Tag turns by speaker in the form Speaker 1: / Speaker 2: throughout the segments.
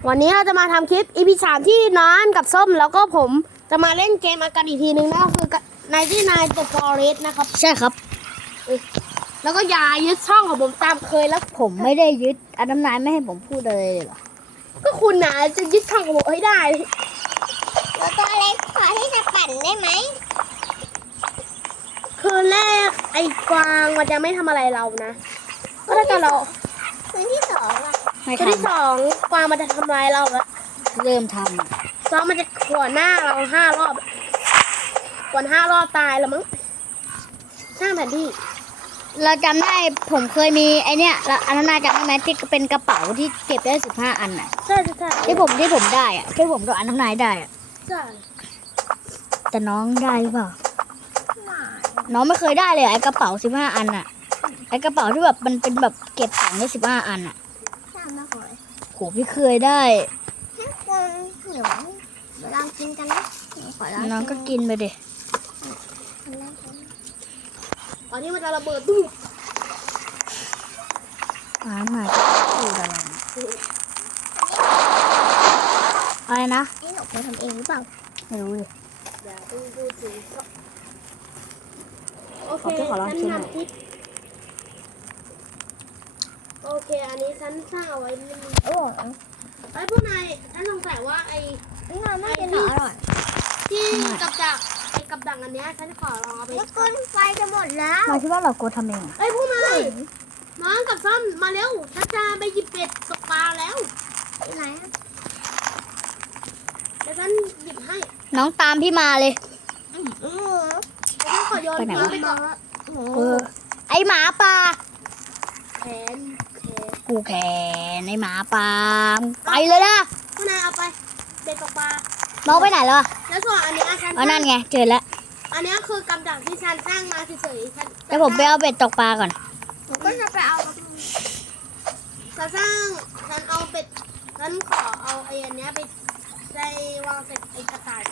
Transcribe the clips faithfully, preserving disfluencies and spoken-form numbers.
Speaker 1: วันนี้เราจะมาทำคลิป อี พี สามที่น้อนกับส้มแล้วก็ผมจะมาเล่นเกมกันอีกทีนึงนะก็คือในที่นายตัวฟอเรสนะครับ
Speaker 2: ใช่ครับ
Speaker 1: แล้วก็อย่ายึดช่องของผมตามเคยแล้ว
Speaker 2: ผมไม่ได้ยึดอันน้ำนายไม่ให้ผมพูดเลยเหรอ
Speaker 1: ก็คุณนะจะยึดช่องของผมให้ได้
Speaker 3: แล้วตัวเล็กขอที่จะปั่นได้ไหม
Speaker 1: คืนแรกไอ้กวางมันจะไม่ทำอะไรเรานะก็ถ้าเกิดเรา
Speaker 3: คืนที่สองอะ
Speaker 1: คืนที่สองกวางมันจะทำร้ายเราแล้ว
Speaker 2: เริ่มท
Speaker 1: ำซ้อมมันจะขวนหน้าเราห้ารอบขวนห้ารอบตายแล้วมั้งสร้างแผนที่
Speaker 2: เราจำได้ผมเคยมีไอเนี้ยแล้วอันนั้นนายจำได้ไหมที่เป็นกระเป๋าที่เก็บได้สิบห้าอันอ่ะ
Speaker 1: ใช่ใช่
Speaker 2: ที่ผมที่ผมได้อ่ะที่ผมกับอันน้ำนายได้อ่ะ
Speaker 1: ใช่
Speaker 2: แต่น้องได้หรือเปล่าน้องไม่เคยได้เลยไอกระเป๋าสิบห้าอันอ่ะไอกระเป๋าที่แบบมันเป็นแบบเก็บของได้สิบห้าอันอ่ะโหพี่เคยได้
Speaker 3: หิวลองกินกันนะ
Speaker 2: น้องก็กินไปดิ
Speaker 1: ตอนนี้มันจะระเบิดตุ้ม
Speaker 2: อ่ามาดูอะไรอะไรนะ
Speaker 3: ไอ้หนูเคยทำเองหรือเปล่า
Speaker 2: ไม่รู้เลย
Speaker 1: อย่าต้องพูดถึงโอเคฉันทำคลิปโอเคอันนี้ฉันสร้างเอาไว้
Speaker 3: โอ้
Speaker 1: ไอ้พวกนายฉันสงสัยว่าไอ้
Speaker 3: นี่มันไม่กินหรออร่อย
Speaker 1: ที่กับดักไอ้กับดักอันเนี้ยฉันขอลองเอาไป
Speaker 3: แล้วก้นไฟจะหมดแล้ว
Speaker 2: หมายถึงว่าเราโกทำเอง
Speaker 1: ไอ้พวกนายน้องกับซ้ำมาเร็วฉันจะไปหยิบเป็ดตกปลาแล้ว
Speaker 3: ไหน
Speaker 1: เดี๋ยวฉันหยิบให้
Speaker 2: น้องตามพี่มาเลย
Speaker 3: อือ
Speaker 1: เดี๋ยวฉันขอโยนทิ้งไปก่อน
Speaker 2: เออไอหมาป่า
Speaker 1: แขนแขน
Speaker 2: กูแขนไอหมาป่าไปเลยนะ
Speaker 1: พวกนายเอาไปเป็ดตกปลา
Speaker 2: น้องไปไหนแล้ว
Speaker 1: แล้วส่วนอันนี้ฉัน
Speaker 2: อ๋อนั่นไงเจอแล้ว
Speaker 1: อันนี้คือกำดักที่ฉันสร้างมาเฉยๆฉัน
Speaker 2: เดี๋ยวผมไปเอาเป็ดตกปลาก่อน
Speaker 3: ผมก็จะไปเอา
Speaker 1: จะสร้างฉันเอาเป็ดฉันขอเอาไอ้อันเนี้ยไปใส่วางเสร็จไอ้กระต่าย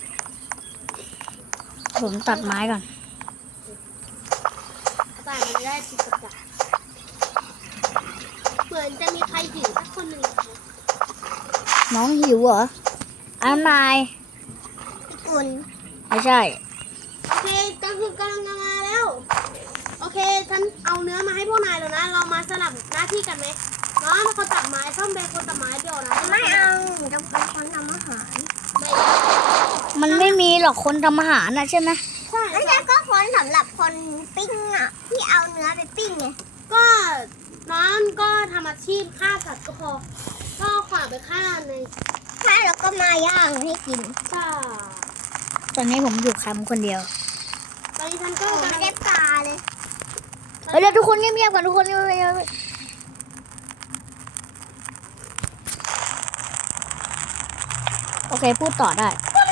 Speaker 2: ผมตัดไม้ก่อน
Speaker 1: กระต่ายมันได้ติดกับดักเหมือนจะมีใครหิวสักคนหนึ่ง
Speaker 2: น้องหิวเหรออันนาย
Speaker 3: อุ่น
Speaker 2: ไม่ใช่
Speaker 1: โอเคก็คือกำลังมาแล้วโอเคฉันเอาเนื้อมาให้พวกนายแล้วนะเรามาสลับหน้าที่กันไหมน้องเป็นคนตัดไม้ส้มเป็นคนตัดไม้เดียวนะ
Speaker 3: ไม่เอาจะเป็นคนทำอาหาร
Speaker 1: ไม่
Speaker 2: มันไม่มีหรอกคนทำอาหารนะใช่ไหม
Speaker 1: ใช่
Speaker 3: แล้วฉันก็คนสำหรับคนปิ้งอ่ะที่เอาเนื้อไปปิ้งไง
Speaker 1: ก็น้องก็ทำอาชีพฆ่าสัตว์ก็พอก็ขวาไปฆ่าใน
Speaker 3: ฆ่าแล้วก็มาย่างให้กิน
Speaker 1: ใช่
Speaker 2: ตอนนี้ผมอยู่แคมป์คนเดียว
Speaker 1: ตอนนี้ฉันก็
Speaker 3: ไม่ได้ปลาเลย
Speaker 2: เฮ้ยทุกคนเงียบๆก่อนทุกคนเงียบๆโอเคพูดต่อได้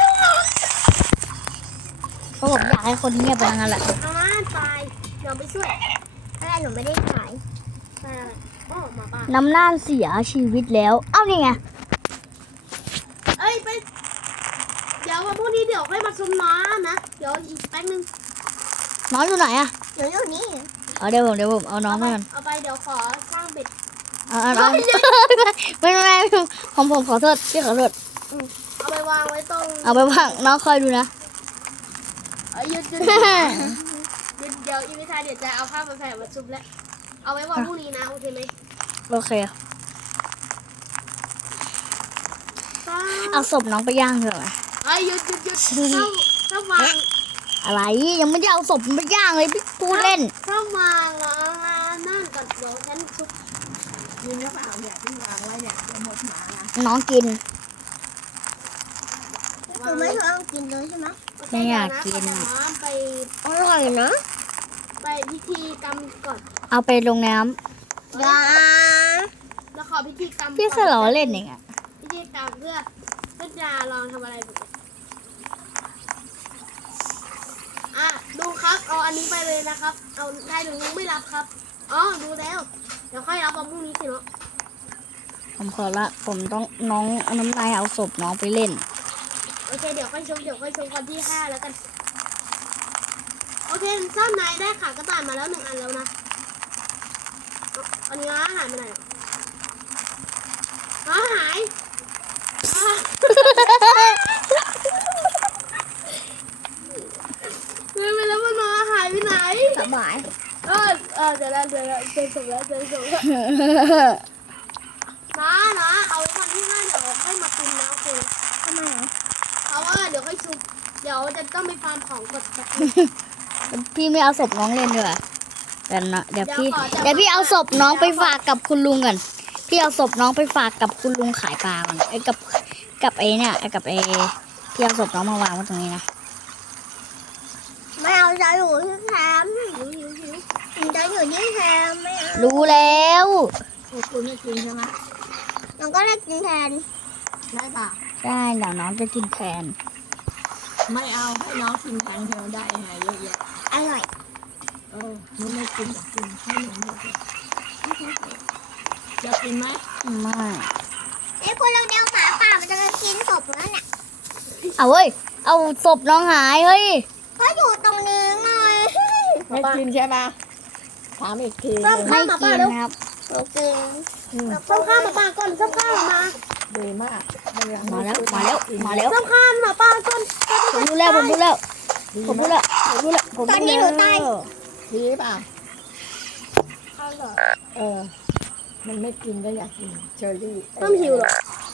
Speaker 2: เพราะผมอยากให้คนเงียบไปงั้นแหละ
Speaker 1: เอามาตายเดี๋ยวไปช่วย
Speaker 3: อะไรหนูไม่ได้ขาย
Speaker 1: ใช่ก็มาบ้าน
Speaker 2: น้ำน่านเสียชีวิตแล้วเอ้านี่ไง
Speaker 1: เอ้ยไปเดี๋ยววันพรุ่งนี้เดี๋ยวค่อยมาชมน้องนะเดี๋ยวอีกแป๊บนึง
Speaker 2: น้องอยู่ไหนอะ
Speaker 3: หนูอยู่นี่
Speaker 2: เอาเดี๋ยวผมเดี๋ยวผมเอาน้องมาก่อน
Speaker 1: เอาไปเดี๋ยวขอสร้างเบ็ด
Speaker 2: เอาเอาเอาไม่ไม่ไม่ผมผมขอโทษพี่ขอโทษ
Speaker 1: เอาไปวางไว้ตรง
Speaker 2: เอาไปวางน้องคอยดูนะ
Speaker 1: เอ้ยหยุดหยุดเดี๋ยวอีวิทาเดี๋ยวจะเอาผ้ามาแผ่มาชุบแล้วเอาไว้วันพรุ่งนี้นะโอเคไหม
Speaker 2: โอเคเอาศพน้องไปย่างเถอะ
Speaker 1: ไอ้หยุดหยุดหยุดเข้าเข้าวาง
Speaker 2: อะไรยังไม่ได้เอาศพไปย่างเลยพี่พูดเล่น
Speaker 1: เข้าวางนั่นกับเดี๋ยวฉันชุบ
Speaker 3: กินหรือเปล่าเนี่ยที่วางไว้เนี่ยจะหมดหมานะ
Speaker 2: น้องกิน
Speaker 3: หนูไม่ชอบกินเลยใช่ไหม
Speaker 2: ไม่อยากกิน
Speaker 1: ไป
Speaker 3: อร่อยนะ
Speaker 1: ไปพิธีกรรมก่อน
Speaker 2: เอาไปลงน้
Speaker 3: ำอย่า
Speaker 1: แล้วขอพิธีกรรม
Speaker 2: พี่สลอเล่นเองอะ
Speaker 1: พิธีกรรมเพื่อเพื่อจะลองทำอะไรดูอ่ะดูครับเอาอันนี้ไปเลยนะครับเอาใครหรือไม่รับครับอ๋อดูแล้วเดี๋ยวค่อยรับวันพรุ่งนี้สิเนาะ
Speaker 2: ผมขอละผมต้องน้องน้ำลายเอาศพน้องไปเล่น
Speaker 1: โอเคเดี๋ยวค่อยชมเดี๋ยวค่อยชมวันที่ห้าแล้วกันโอเคซ่อนนายได้ขากระต่ายมาแล้วหนึ่งอันแล้วนะอันนี้อาหายไปไหนอาหายเจอศพแล้วเจอศพแล้วนะนะเอาไว้วันที่ห้าเดี๋ยวค่อยมาคุมนะโอเคทำไมอ่ะเพราะว่าเดี๋ยวค่อยชุบเดี๋ยวจะต้องไปฟาร์มของกดสกิล
Speaker 2: พี่ไม่เอาศพน้องเล่นดีกว่าเดี๋ยวนะเดี๋ยวพี่เดี๋ยวพี่เอาศพน้องไปฝากกับคุณลุงก่อนพี่เอาศพน้องไปฝากกับคุณลุงขายปลาก่อนไอ้กับกับไอ้เนี่ยไอ้กับไอ้พี่เอาศพน้องมาวางไว้ตรงนี้นะ
Speaker 3: ไม่เอาจะอยู่ที่แคมป์หิวหิวหิวจะอยู่ที่แคมป์ไม่เอา
Speaker 2: รู้แล้ว
Speaker 1: โอ้คุณไม่กินใช่ไหม
Speaker 3: น้องก็ได้กินแทน
Speaker 1: ได้ป่ะ
Speaker 2: ใช่เดี๋ยวน้องจะกินแทน
Speaker 1: ไม่เอาให้น้องกินแทนเธอได้ยังไงเยอะแยะ
Speaker 3: อร่อย
Speaker 1: เออมันไม่กินอยากกินให้หนูหมดเลยอยากกินไหม
Speaker 2: ไม่
Speaker 3: ไอ้คนเราเดียวหมาป่ามันจะมากินศพแล้วเนี่ย
Speaker 2: เอาเว้ยเอาศพน้องหายเฮ้ย
Speaker 3: ก็อยู่ตรงนี้ไง
Speaker 1: ไม่กินใช่ป่ะถามอีกที
Speaker 2: ไม่กินครับ
Speaker 3: หนูกิน
Speaker 1: ส้มข้าวมาป่าก่อนส้มข้าวมา
Speaker 4: ดีมาก
Speaker 2: มาแล้วมาแล้วมาแล้ว
Speaker 1: ส้มข้าวมาป่าก่อน
Speaker 2: ผมรู้แล้วผมรู้แล้วผมรู้แล้วผมรู้แล้วผม
Speaker 3: ตอน
Speaker 2: รู้
Speaker 3: นี้ห
Speaker 2: แล้
Speaker 3: นู
Speaker 2: ว
Speaker 3: ตาย
Speaker 4: ดีเปล่าเออ มันไม่กินก็อยากกินเชอร์รี่
Speaker 1: ต้มหิวหรอ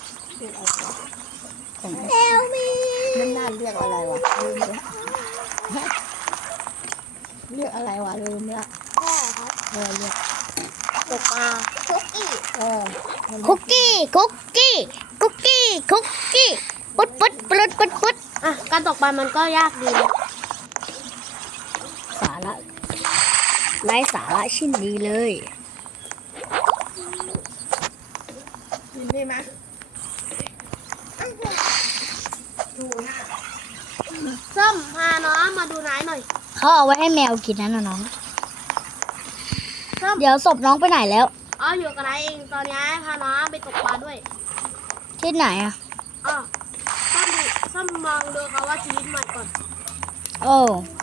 Speaker 3: เอลมี
Speaker 4: นั่นน่าเรียกอะไรวะลืมละเรียกอะไรวะลืมละเออเรียก
Speaker 1: ตกปลา
Speaker 3: คุกกี้
Speaker 4: เออมัน
Speaker 2: คุกกี้คุกกี้คุกกี้คุกกี้ปุ๊ดปุ๊ดปุ๊ดปุ๊ดปุ๊ด
Speaker 1: อ่ะการตกปลามันก็ยากดีนะ
Speaker 2: สาระไร้สาระชิ้นดีเลย
Speaker 4: กินได้ไหม
Speaker 1: ส้มพาน้องมาดูน้ายหน่อย
Speaker 2: เขาเอาไว้ให้แมวกินนั่นนะน้อง
Speaker 1: ส้ม
Speaker 2: เดี๋ยวศพน้องไปไหนแล้ว
Speaker 1: อ๋ออยู่กับนายเองตอนนี้พาน้องไปตกปลาด้วย
Speaker 2: ที่ไหนอ่ะ
Speaker 1: อ๋อส้มดูส้มมองดูเขาว่าชีวิตใหม่ก่อน
Speaker 2: โอ้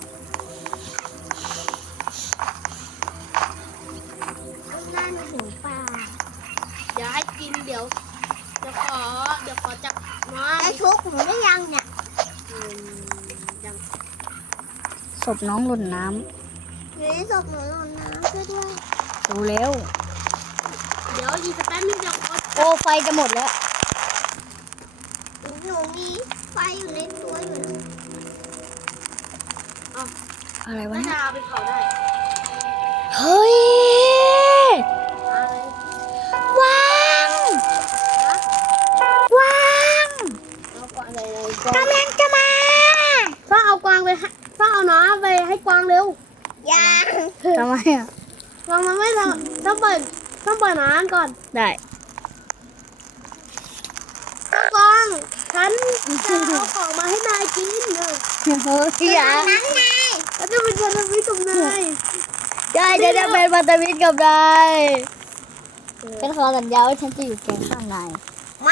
Speaker 3: น่าหิวปลา
Speaker 1: เดี๋ยวให้กินเดี๋ยวเดี๋ยวขอเดี๋ยวขอจับน้อง
Speaker 3: ไอ้ชุกหนูได้ยังเนี่ย
Speaker 1: อืมยัง
Speaker 2: ศพน้องหล่นน้
Speaker 3: อยู่ในศพหนูหล่นน้ำช่วยด้วย
Speaker 2: ำดูแล้ว
Speaker 1: เดี๋ยวอีกสักแป๊บนึงเดี๋ยวขอ
Speaker 2: โอ้ไฟจะหมดแล้ว
Speaker 3: หนูมีไฟอยู่ในตัวอยู่นะ
Speaker 2: อะไรวะ
Speaker 1: น่า
Speaker 2: เนี่ย
Speaker 1: จะเอาไปเผาได้
Speaker 2: เฮ้ย
Speaker 1: อะไร
Speaker 2: วาง วาง
Speaker 1: เอากวางอะไร
Speaker 2: กำลังจะมา
Speaker 1: ต้องเอากวางไปให้ต้องเอาน้องไปให้กวางเร็ว
Speaker 3: ยัง
Speaker 2: ทำไมอ่ะ
Speaker 1: กวางมันไม่ทำต้องปล่อยต้องปล่อยน้ำก่อน
Speaker 2: ได้
Speaker 1: กวางฉันจะเอาของมาให้นายกินเนอะ
Speaker 2: เฮ้ยอย่า
Speaker 3: นั้นไง
Speaker 1: แล้วจะเป็นพันธมิตรกับนาย
Speaker 2: ได้จะได้เป็นพันธมิตรกับนายฉันขอสัญญาว่าฉันจะอยู่เคียงข้างนาย
Speaker 3: ไม่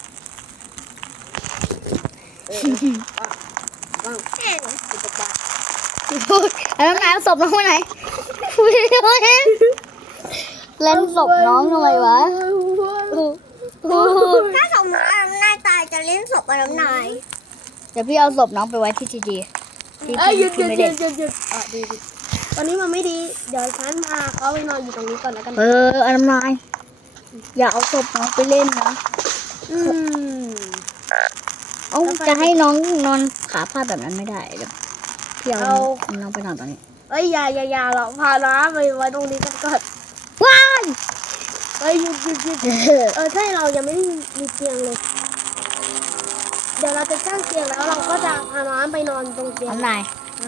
Speaker 1: กวาง
Speaker 3: แม่ง
Speaker 1: ไปตกปลา
Speaker 2: ไอ้น้องนายเอาศพน้องไปไหนเล่นศพน้องทำไมวะ
Speaker 3: ถ้าสมมติอารมณ์นายตายจะเล่นศพอารมณ์นาย
Speaker 2: เดี๋ยวพี่เอาศพน้องไปไว้ที่ดีดีที่
Speaker 1: เอ้ยหยุดหยุ
Speaker 2: ที่
Speaker 1: ด
Speaker 2: ไม่
Speaker 1: หยุ
Speaker 2: ได้
Speaker 1: ดหยุดหยุดอ่ะดีดีตอนนี้มันไม่ดี เดี๋ยวฉันพาเขาไปนอนอยู่ตรงนี้ก่อนแล้วกัน
Speaker 2: เออไอ้น้องนายอย่าเอาศพน้องไปเล่นนะ
Speaker 1: อืม
Speaker 2: เอาจะให้น้องนอนขาพาดแบบนั้นไม่ได้เดี๋ยวพี่เอาน้องไปนอนตรงนี้
Speaker 1: เอ้ยอย่าอย่าอย่าเราพาน้าไปไว้ตรงนี้กันก่อน
Speaker 2: ว้าย
Speaker 1: เอ้ยหยุดหยุดหยุดเออใช่เรายังไม่ได้มีเตียงเลย เดี๋ยวเราจะสร้างเตียงแล้วเราก็จะพาน้าไปนอนตรงเตียง
Speaker 2: น้ำลาย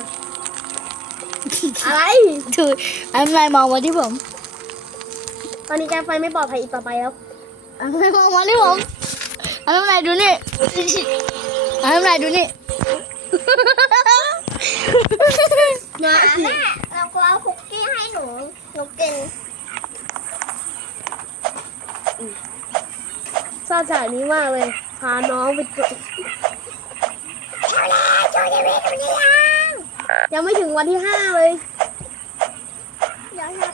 Speaker 1: อะไร
Speaker 2: ถือน้ำลายมองมาที่ผม
Speaker 1: ตอนนี้แกไฟไม่ปลอดภัยอีกต่อไปแล้ว
Speaker 2: น้ำลายมองมาที่ผมน้ำลายดูนี่น้ำลายดูนี่
Speaker 1: นะ
Speaker 3: แม่เราก็เอาคุกกี้ให้หนูหนูกิน
Speaker 1: เศร้าใจนี้มากเลย พาน้องไปจุด
Speaker 3: เอาแล้วโจยเวทมันยัง
Speaker 1: ยังไม่ถึงวันที่ห้าเลย
Speaker 3: เดี๋ยวท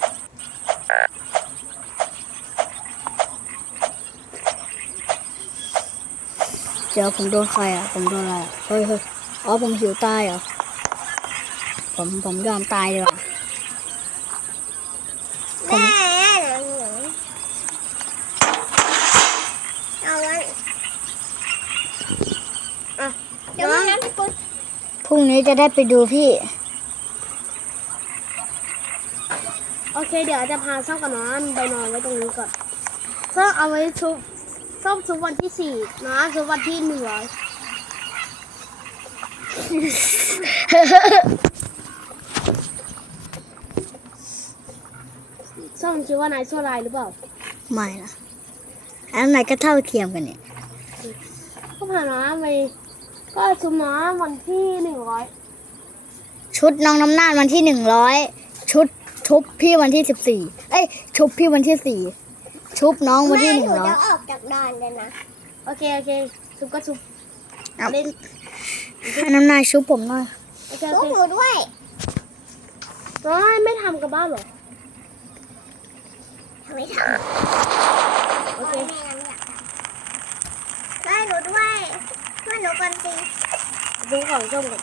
Speaker 2: เดี๋ยวผมโดนใครอ่ะผมโดนอะไรอะเฮ้ยเฮ้ยอ๋อผมหิวตายเหรอผมผมยอมตายดีกว่ารุ่งนี้จะได้ไปดูพี่
Speaker 1: โอเค เดี๋ยวจะพาส้มกับน้องไปนอนไว้ตรงนี้ก่อนส้มเอาไว้ชุบส้มชุบวันที่สี่น้องชุบวันที่หนึ่งร้อยส้มคิดว่านายชั่วร้ายหรือเปล่า
Speaker 2: ไม่นะอันไหนก็เท่าเทียมกันเนี่ย
Speaker 1: ก็พาน้องไปก็ชุบน้องวันที่หนึ่งร้อย
Speaker 2: ชุดน้องน้ำหน้าวันที่หนึ่งร้อยชุดชุบพี่วันที่สิบสี่เอ้ยชุบพี่วันที่สี่ชุบน้องวันที่หนึ่ง
Speaker 3: แม่หนู
Speaker 2: ร้อย
Speaker 3: จะออกจากด่านเลยนะ
Speaker 1: โอเคโอเคชุบก็ชุบ
Speaker 2: เอา
Speaker 1: เล่น
Speaker 2: ให้น้ำหน้าชุบผมหน่อย
Speaker 1: โอเค
Speaker 3: ลู
Speaker 1: โอก เค
Speaker 3: หนูด้วย
Speaker 1: น้องไม่ทำกับบ้านเหรอ
Speaker 3: ทำไมท
Speaker 1: โอ
Speaker 3: ำ
Speaker 1: เค
Speaker 3: แม่ไม่อยากทำได้หนูด้วยช่วยหนูก่อนสิ
Speaker 1: ดูของส้มก่อน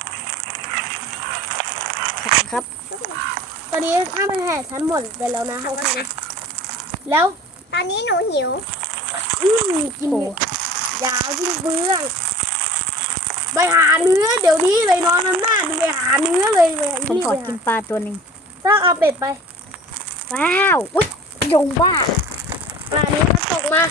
Speaker 2: ครับ
Speaker 1: ตอนนี้ข้ามไปแห่ชั้นหมดไปแล้วนะโอเคนะแล้ว
Speaker 3: ตอนนี้หนูหิว
Speaker 1: อืมกิน
Speaker 2: โอ้
Speaker 1: ยาวยิ่งเบื่อไปหาเนื้อเดี๋ยวนี้เลยนอนน้ำหน้าดูไปหาเนื้อเลยไป
Speaker 2: ผม
Speaker 1: รีบ
Speaker 2: ขอ
Speaker 1: ไป
Speaker 2: กิน
Speaker 1: หา
Speaker 2: ปลาตัวหนึ่ง
Speaker 1: ถ้าเอาเป็ดไป
Speaker 2: ว้าวอุ๊ยยงบ้า
Speaker 1: ปลานี้ก็ตกมา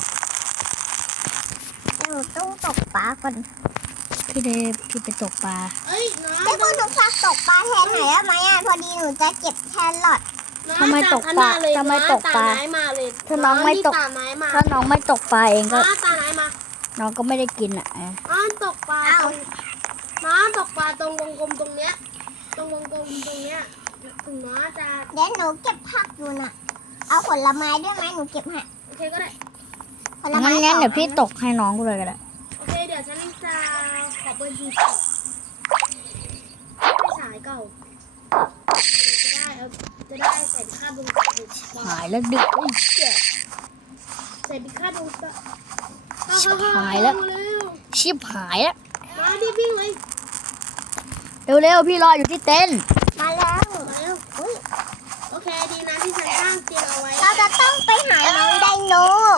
Speaker 3: หนูต้องตกปลาก่อน
Speaker 2: พี่เดฟพี่ไปตกปลา
Speaker 1: เอ้ยน้อง
Speaker 3: ไม่คุณหนูฝากตกปลาแทนหน่อยได้ไหมอ่ะพอดีหนูจะเก็บแครอท
Speaker 1: น้อง
Speaker 2: ทำไมตกปลา
Speaker 1: จขนดเลย
Speaker 2: ทำไมตกปลา
Speaker 1: น้องตาไหนมาเลย
Speaker 2: ถ้าน้องไม่ตก
Speaker 1: ตาไหนมา
Speaker 2: ถ้าน้องไม่ตกปลาเอง
Speaker 1: น้
Speaker 2: ก็
Speaker 1: องตาไหนมา
Speaker 2: น้องก็ไม่ได้กินอ่ะ
Speaker 1: น้องตกปลาตรงน้องตกปลาตรงวงกลมตรงเนี้ย ตรงวงกลมตรงเนี้ยถึงน้องจะ
Speaker 3: เดี๋ยวหนูเก็บผักอยู่น่ะ เอาผลไม้ด้วยไหมหนูเก็บให้
Speaker 1: โอเคก็ได้
Speaker 3: ผลไม้
Speaker 2: งั้นงั้น
Speaker 3: สอง
Speaker 2: เดี๋ยวพี่ตกให้น้องกูเลยก็ได้
Speaker 1: โอเคเดี๋ยวฉันจะขอเบอร์ดีก่อนไม่สายเก่าจะได้เอาจะได้ใส่ค่าดวงตา
Speaker 2: หายแล้วดึกเอ้ย
Speaker 1: ใส่ค่าดวงตา
Speaker 2: ชิบหายแล้ว
Speaker 1: เร็ว
Speaker 2: ชิบหายแล้ว
Speaker 1: ๆมาดิวิ่งเลย
Speaker 2: เร็วๆพี่รออยู่ที่เต็นท์
Speaker 3: มาแล้ว
Speaker 1: มาแล้วโอเคดีนะที่ฉันสร้างเตียงเอาไว้
Speaker 3: เราจะต้องไปหาน้องไดโน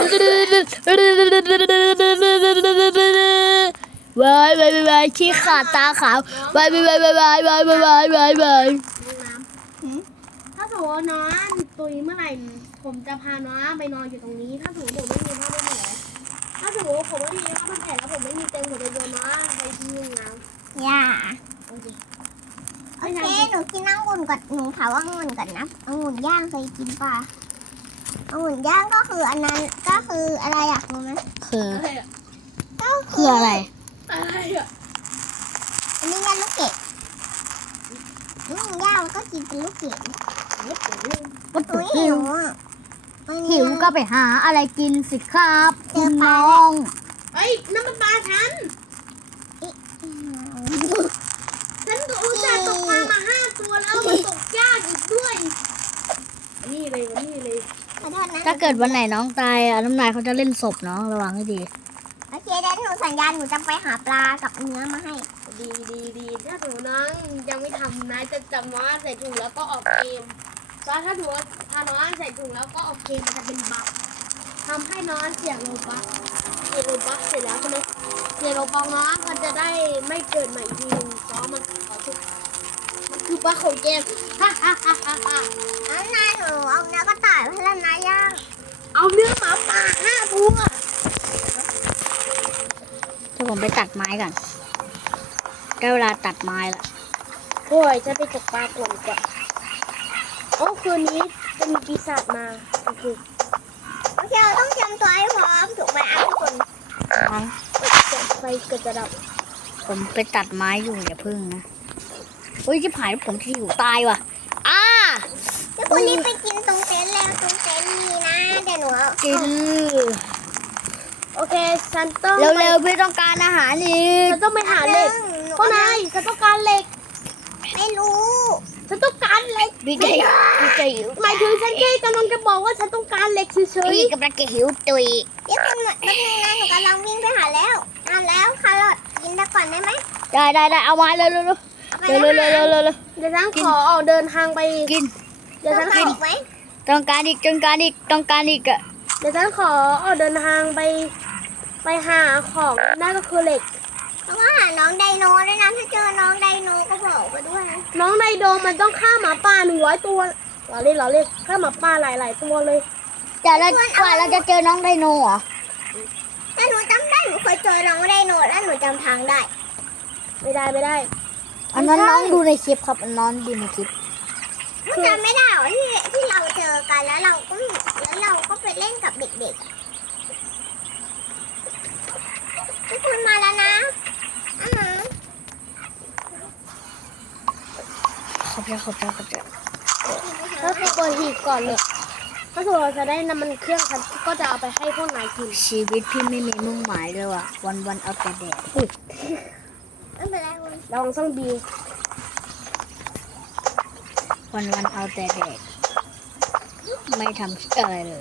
Speaker 2: วายวายวายขี้ขาดตาขาววายวายวายวายวายวายวายวายวาย
Speaker 1: ห้องน้ำถ้าสมมติว่าน้องตุยเมื่อไหร่ผมจะพาน้องไปนอนอยู่ตรงนี้ ถ้าสมมติผมไม่มีผ้าพันแผลถ้าสมมติผมไม่มีผ้าพันแผลแล้วผมไม่มีเตียงผมจะโยนน้องไปที่ห้องน้ำ
Speaker 3: อย่า
Speaker 1: โอเค
Speaker 3: โอเคหนูกินองุ่นก่อนหนูเผาองุ่นก่อนนะองุ่นย่างเคยกินป่ะองุ่นย่างก็คืออันนั้นก็คืออะไรอยากรู้ไหม
Speaker 2: คือ
Speaker 1: อะไรอะ
Speaker 3: ก็
Speaker 2: คืออะไร
Speaker 1: อะไรอะ
Speaker 3: อันนี้เป็นลูกเกดอืมย่างก็กินเป็นลูกเกด
Speaker 2: วัต
Speaker 3: หนู
Speaker 2: ถุ
Speaker 3: หิ
Speaker 2: หิ
Speaker 3: ว
Speaker 2: ว
Speaker 3: อ่ะมัน
Speaker 2: หิวก็ไปหาอะไรกินสิครับคุณน้อง
Speaker 1: เอ้ยนั่นมันปลาฉัน ฉันก็อุตส่าห์ตกปลามาห้าตัวแล้วมันตกยากอีกด้วยนี่เลยนี่เลย
Speaker 3: ขอโทษนะ
Speaker 2: ถ้าเกิดวันไหนน้องตายอ่ะน้ำนายเขาจะเล่นศพเนาะระวังให้ดี
Speaker 3: โอเคเดี๋ยวหนูสัญญาณหนูจะไปหาปลากับเนื้อมาให้
Speaker 1: ดีดีดีถ้าหนูน้องยังไม่ทำนะจะจำว่าใส่ถุงแล้วก็ออกเกมเพราะถ้าหนูถ้าน้องใส่ถุงแล้วก็ออกเกมมันจะเป็นบั๊กทำให้น้องเสียโลบั๊กเสียโลบั๊กเสร็จแล้วใช่ไหมเสียโลบั๊กน้องมันจะได้ไม่เกิดใหม่อีกทีนึงเพราะมันขอทุกมันคือบั๊กของเกมฮ่าฮ่าฮ่าฮ่าฮ่า
Speaker 3: แล้วนายหนูเอาเนื้อกระต่ายมาให้แล้วนายย่าง
Speaker 1: เอาเนื้อหมาป่าห้าตัว
Speaker 2: ถ้าผมไปตัดไม้ก่อนได้เวลาตัดไม้ละ
Speaker 1: โอ้ยจะไปตกปลาก่อนดีกว่าโอ้คืนนี้จะมีปีศาจมาโอเค
Speaker 3: โอเคเราต้องเตรียมตัวให้พร้อมถูกไหมอ่ะทุกคน
Speaker 2: น้อง
Speaker 1: เปิดเปิดไฟเกิดจะดับ
Speaker 2: ผมไปตัดไม้อยู่อย่าพึ่งนะเฮ้ยที่ผ่านผมที่อยู่ตายว่ะอ้า
Speaker 3: เดี๋ยวคุณรีบไปกินตรงเต็นท์แล้วตรงเต็นท์มีนะเดี๋ยวหนูเอา
Speaker 2: กิน
Speaker 1: โอเคฉันต้อง
Speaker 2: เร็วๆพี่ต้องการอาหารอีก
Speaker 1: ฉันต้องไปหาเหล็ก
Speaker 3: หนู
Speaker 1: พ่อนายฉันต้องการเหล็ก
Speaker 3: ไม่รู้
Speaker 1: ฉันต้องการเหล็ก
Speaker 2: พี่ใจพี่ใจหิว
Speaker 1: หมายถึงฉันแค่กำลังจะบอกว่าฉันต้องการเหล็กเฉย
Speaker 2: พี่กำลังจะหิวตุย
Speaker 3: เดี๋ยวคุณแป๊บนึงนะหนูกำลังวิ่งไปหาแล้วอ่ะแล้วคารอทกินได้ก่อนได้ไหม
Speaker 2: ได้ได้ได้เอาไม้เร็วเร็วเร็ว
Speaker 3: เอาไป
Speaker 2: เร็วเร็วเร็วเร็วเร็วเร็ว
Speaker 1: ๆเดี๋ยวฉันขอออกเดินทางไป
Speaker 2: กิน
Speaker 1: เดี๋ยว
Speaker 3: ต้
Speaker 1: ฉั
Speaker 3: อน ง
Speaker 1: ข
Speaker 3: การ
Speaker 1: อ
Speaker 3: อีกไหม
Speaker 2: ต้องการอีกต้องการอีกต้องการอีกอะ
Speaker 1: เดี๋ยวฉันขอออกเดินทางไป ไปหาของนั่นก็คือเหล็ก
Speaker 3: แล้วก็หาน้องไดโนด้วยนะถ้าเจอน้องไดโนก็บอกมาด้วยนะ
Speaker 1: น้องไดโดมันต้องฆ่าหมาป่าหนึ่งร้อยตัวเราเล่นเราเล่นฆ่าหมาป่าหลาย ๆ ตัวเลย
Speaker 2: แต่เรากว่าเราจะเจอน้องไดโนเหรอ
Speaker 3: แต่หนูจำได้หนูเคยเจอน้องไดโนแล้วหนูจำทางได้
Speaker 1: ไม่ได้ไม่ได้
Speaker 2: อันนั้นน้องดูในคลิปครับอันน้องดูในคลิป
Speaker 3: หนูจำไม่ได้หรอที่ที่เราเจอกันแล้วเราก็แล้วเราก็ไปเล่นกับเด็กๆทุกคนมาแล้วนะอาหาร
Speaker 2: ขอบใจขอบใจขอบใจ
Speaker 1: ก็คือเปิดหีบก่อนเลยถ้าสมมติเราจะได้น้ำมันเครื่องคันก็จะเอาไปให้พวกนายกิน
Speaker 2: ชีวิตพี่ไม่มีมุ่งหมายเลยว่ะวันวันๆเอาแต่แดด
Speaker 3: ไม่เป็นไรคุณ
Speaker 1: ลองซ่องบี
Speaker 2: วันวันๆเอาแต่แดดไม่ทำอะไรเลย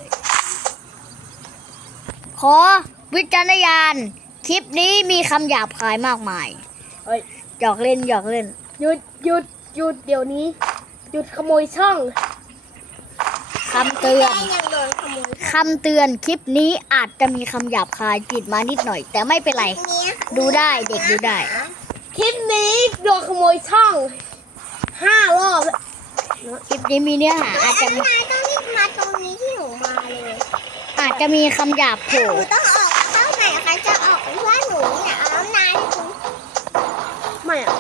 Speaker 2: ขอวิจารณญาณคลิปนี้มีคำหยาบคายมากมาย
Speaker 1: เฮ้ย
Speaker 2: หยอกเล่นหยอกเล่น
Speaker 1: หยุดหยุดหยุดเดี๋ยวนี้ หยุดขโมยช่อง
Speaker 2: คำเตือน
Speaker 3: แม่ยังโดนขโมย
Speaker 2: คำเตือนคลิปนี้อาจจะมีคำหยาบคายติดมานิดหน่อย แต่ไม่เป็นไร
Speaker 3: เนี้ย
Speaker 2: ดูได้เด็กดูได้
Speaker 1: คลิปนี้โดนขโมยช่องห้ารอบแล้ว
Speaker 2: คลิปนี้มีเนื้อหาอาจจะมี
Speaker 3: นายต้องรีบมาตรงนี้ที่หนูมาเลย
Speaker 2: อาจจะมีคำหยาบโผ
Speaker 3: ห
Speaker 2: ล่
Speaker 3: นูต้องออกเข้าไหนใครจะออกเป็นเพื่อนหนูเนี่ยเอานายให้คุณ
Speaker 1: ไม่อะ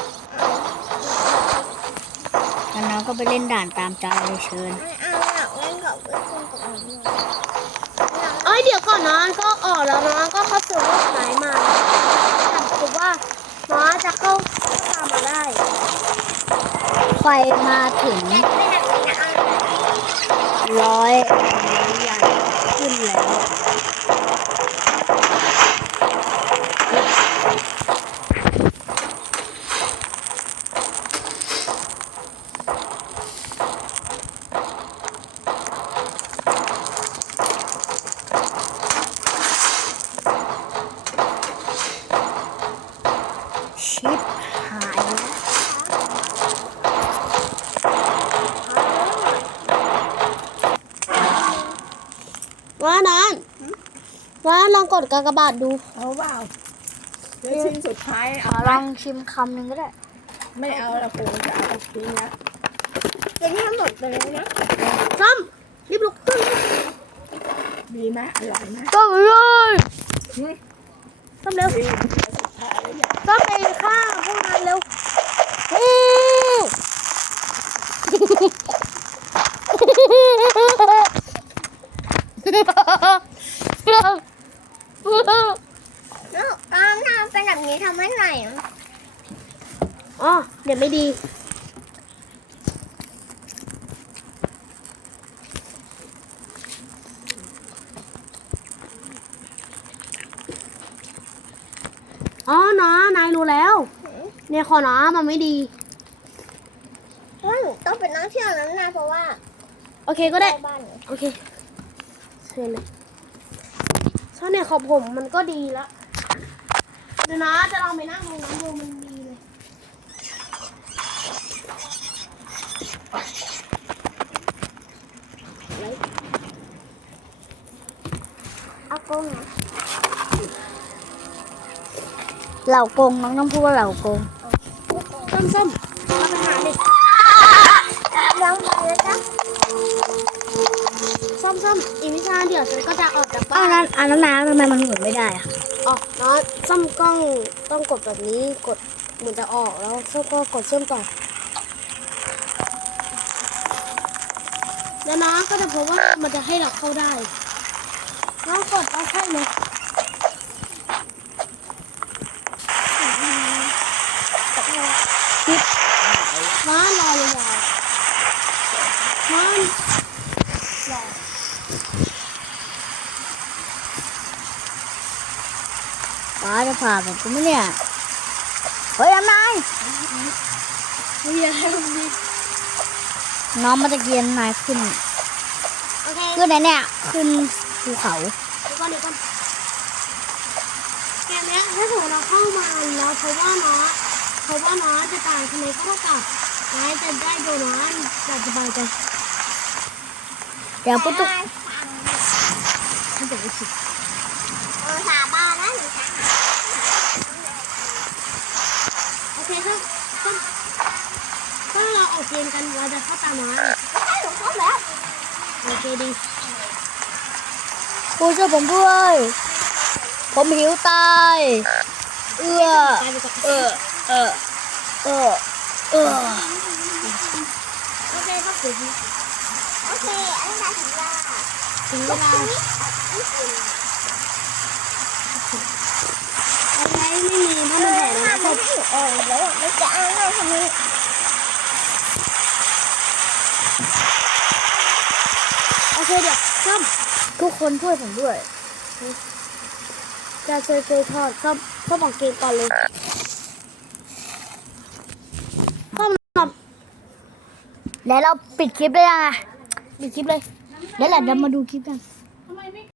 Speaker 2: แล้วน้องก็ไปเล่นด่านตามใจเลยเชิญ
Speaker 3: ไม่เอาหรอกเล่นกับเพื่อนกับหนูด้วย
Speaker 1: เอ้ยเดี๋ยวก่อนน้องก็ออกแล้วน้องก็เข้าสู่โลกไหนมาถามคือว่าน้องจะเข้าเข้าตามมาได้
Speaker 2: ไฟมาถึง
Speaker 3: ไม่แบบนี้นะเอา
Speaker 2: ร้อยใหญ่ขึ้นแล้วชิปหายแล้ว
Speaker 1: ว่านั้นว่าลองกดกากบาทดู
Speaker 4: เอาเปล่าแล้วชิ้นสุดท้าย
Speaker 2: ขอ
Speaker 4: เอา
Speaker 2: ลองชิมคำหนึ่งก็ได้
Speaker 4: ไม่เอาละปูจะเอาทิ้งนะ
Speaker 3: กินให้หมดไปเลยนะ
Speaker 1: ซ้ำรีบลุกขึ้น
Speaker 4: ดีไหมอร่อยไหม
Speaker 1: ก็เลย
Speaker 4: อืม
Speaker 1: ซ้ำเร็ว
Speaker 4: ดีสุดท้ายแล้วเนี่ย
Speaker 1: ซ้ำไปฆ่าพวกนั้นเร็วอือ
Speaker 3: แล้วตอนทำเป็นแบบนี้ทำให้ไหนอ่ะ
Speaker 1: อ๋อเดี๋ยวไม่ดีอ๋อน้านายรู้แล้ว เนี่ยคอน้ามันไม่ดี
Speaker 3: ว่าหนูต้องเป็นน้องเที่ยวนั้นนะเพราะว่า
Speaker 1: โอเคก็ได้
Speaker 3: ใกล้บ้านหนู
Speaker 1: โอเคเชิญเลยช่อเนี่ยของผมมันก็ดีแล้วเดี๋ยวนะจะลองไปนั่งตรงนั้นดูมันดีเลย
Speaker 3: เอากุ้งนะ
Speaker 2: เหล่ากงน้องต้องพูดว่าเหล่ากง
Speaker 1: ส้มส้มๆมาไปหาดิ
Speaker 3: ยังไปแล้วจ้ะ
Speaker 1: ส้มส้มๆอีวิชาเดี๋ยวฉันก็จะออกจาก
Speaker 2: อ้า
Speaker 1: บ้า
Speaker 2: วน นั้นอันนั้นนะทำไมมันหมุนไม่ได้อะ
Speaker 1: อ๋อน้องส้มกล้องต้องกดแบบนี้กดเหมือนจะออกแล้วส้มก็กดเชื่อมต่อแล้วน้องก็จะพบว่ามันจะให้เราเข้าได้น้องกดแล้วใช่เลยน้องรอยาวๆน้องรอ
Speaker 2: ป้าจะผ่าแบบกูไหมเนี่ยเฮ้ยน้ำนาย
Speaker 1: เรียนให้มันดี
Speaker 2: น้องมาตะเกียนนายขึ้น
Speaker 1: โอเค
Speaker 2: ขึ้นไหนเนี่ยขึ้นภูเขา
Speaker 1: เดี๋ยวก่อนเดี๋ยวก่อนเกมเนี้ยถ้าสมมติเราเข้ามาแล้วเพราะว่าน้าเพราะว่าน้าจะตายทำไมก็เท่ากับน้าจะได้โดนน้าแบบสบายใจ
Speaker 2: เดี๋ยวปุ๊บตุ๊ก
Speaker 3: ได้ฟัง
Speaker 1: ไม่เป็นไรสิ
Speaker 3: เออสาบานนะหนูจะ
Speaker 1: ออกเกมกันเราจะเข้าตามน้อย
Speaker 3: ไม่ใช่หนูครบแล้ว
Speaker 1: โอเคดี
Speaker 2: ครูช่วยผมด้วย ผมหิวตาย เอื้อ
Speaker 1: ไปไปก่อน
Speaker 2: เออ เออ เออ เออ
Speaker 1: โอเคครับผม
Speaker 3: โอเคอันนี้ถึงเวลา
Speaker 1: ถึงเวลาอะไรไม่มีเพราะมันแผ่แล้ว
Speaker 3: ทำ
Speaker 1: นะ
Speaker 3: ไม่ให้หนูเออแล้วไม่จะเอาเราทำไม
Speaker 1: โอเคเดี๋ยวซ่อม
Speaker 2: ทุกคนช่วยผมด้วย
Speaker 1: จะเซยเคยทอดซ่อมซ่อมออกเกมก่อนเลยซ่อมซ่อม
Speaker 2: แล้วเราปิดคลิปได้ยังไงปิดคลิปเลย แล้วแหละเดี๋ยวมาดูคลิปกัน